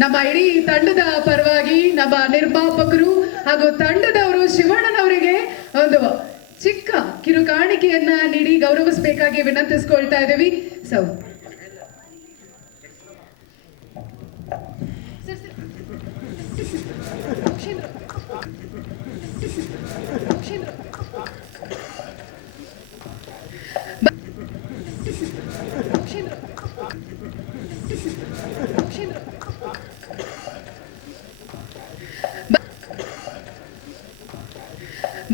ನಮ್ಮ ಇಡೀ ತಂಡದ ಪರವಾಗಿ ನಮ್ಮ ನಿರ್ಮಾಪಕರು ಹಾಗೂ ತಂಡದವರು ಶಿವಣ್ಣನವರಿಗೆ ಒಂದು ಚಿಕ್ಕ ಕಿರು ಕಾಣಿಕೆಯನ್ನ ನೀಡಿ ಗೌರವಿಸಬೇಕಾಗಿ ವಿನಂತಿಸ್ಕೊಳ್ತಾ ಇದ್ದೀವಿ. ಸೊ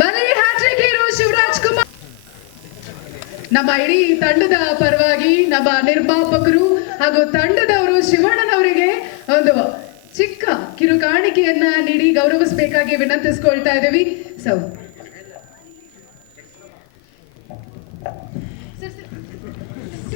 ಬಲಿ ಹ್ಯಾಟ್ರಿಕ್ ಹೀರೋ ಶಿವರಾಜ್ ಕುಮಾರ್. ನಮ್ಮ ಇಡೀ ತಂಡದ ಪರವಾಗಿ ನಮ್ಮ ನಿರ್ಮಾಪಕರು ಹಾಗೂ ತಂಡದವರು ಶಿವಣ್ಣನವರಿಗೆ ಒಂದು ಚಿಕ್ಕ ಕಿರು ಕಾಣಿಕೆಯನ್ನ ನೀಡಿ ಗೌರವಿಸಬೇಕಾಗಿ ವಿನಂತಿಸ್ಕೊಳ್ತಾ ಇದ್ದೀವಿ. ಸೊ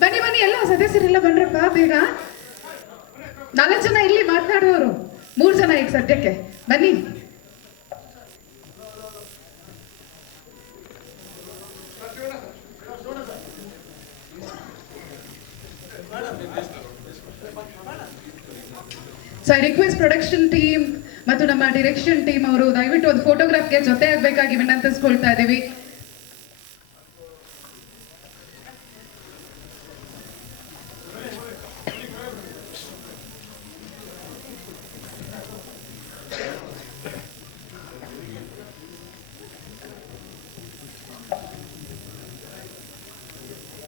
ಬನ್ನಿ ಬನ್ನಿ, ಎಲ್ಲ ಸದಸ್ಯರೆಲ್ಲ ಬಂದ್ರಪ್ಪ, ಬೇಗ. ನಾಲ್ಕು ಜನ ಇಲ್ಲಿ ಮಾತನಾಡುವವರು. ಮೂರು ಜನ ಈಗ ಸದ್ಯಕ್ಕೆ. ಬನ್ನಿ. So I request production team ಮತ್ತು ನಮ್ಮ ಡಿರೆಕ್ಷನ್ ಟೀಮ್ ಅವರು ದಯವಿಟ್ಟು ಒಂದು ಫೋಟೋಗ್ರಾಫ್ಗೆ ಜೊತೆ ಆಗಬೇಕಾಗಿ ವಿನಂತಿಸ್ಕೊಳ್ತಾ ಇದ್ದೀವಿ.